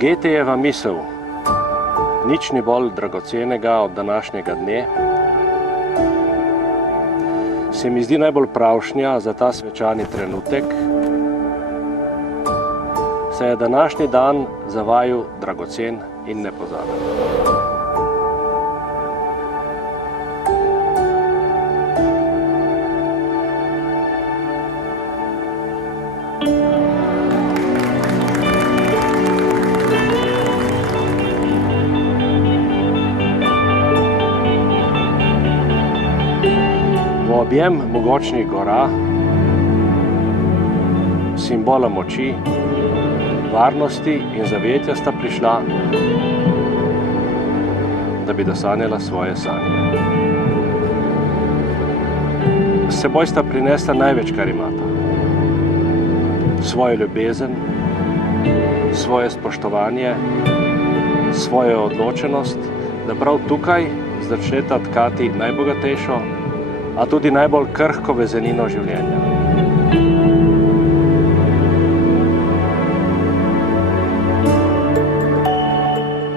Goethejeva misel: nič ni bolj dragocenega od današnjega dne, se mi zdi najbolj pravšnja za ta svečani trenutek, saj je današnji dan za vaju dragocen in nepozaben. V objem mogočnih gora, simbola moči, varnosti in zavetja sta prišla, da bi dosanjala svoje sanje. S seboj sta prinesla največ, kar imata. Svojo ljubezen, svoje spoštovanje, svojo odločenost, da prav tukaj začneta tkati najbogatejšo, a tudi najbolj krhko vezenino življenja.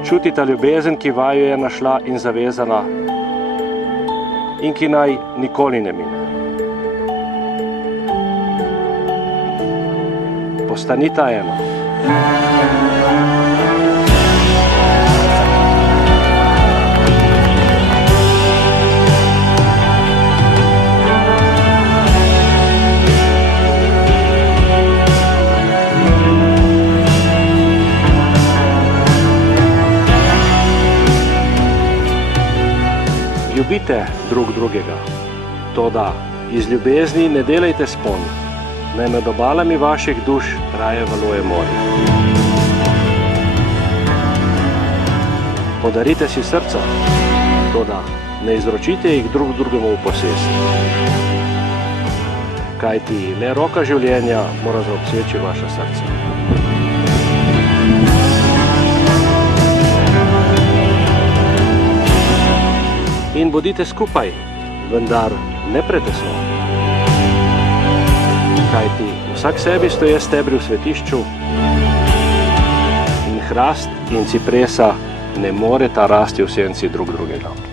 Čutita ljubezen, ki vaju je našla in zavezala in ki naj nikoli ne mine. Postanita eno. Ljubite drug drugega, toda iz ljubezni ne delajte spon, naj med obalami vaših duš raje valuje morje. Podarite si srca, toda ne izročite jih drug drugemu v posest, kajti le roka življenja mora zaobseči vaša srca. In bodite skupaj, vendar ne pretesno. Kajti vsak sebi stoje stebri v svetišču in hrast in cipresa ne moreta rasti v senci drug drugega.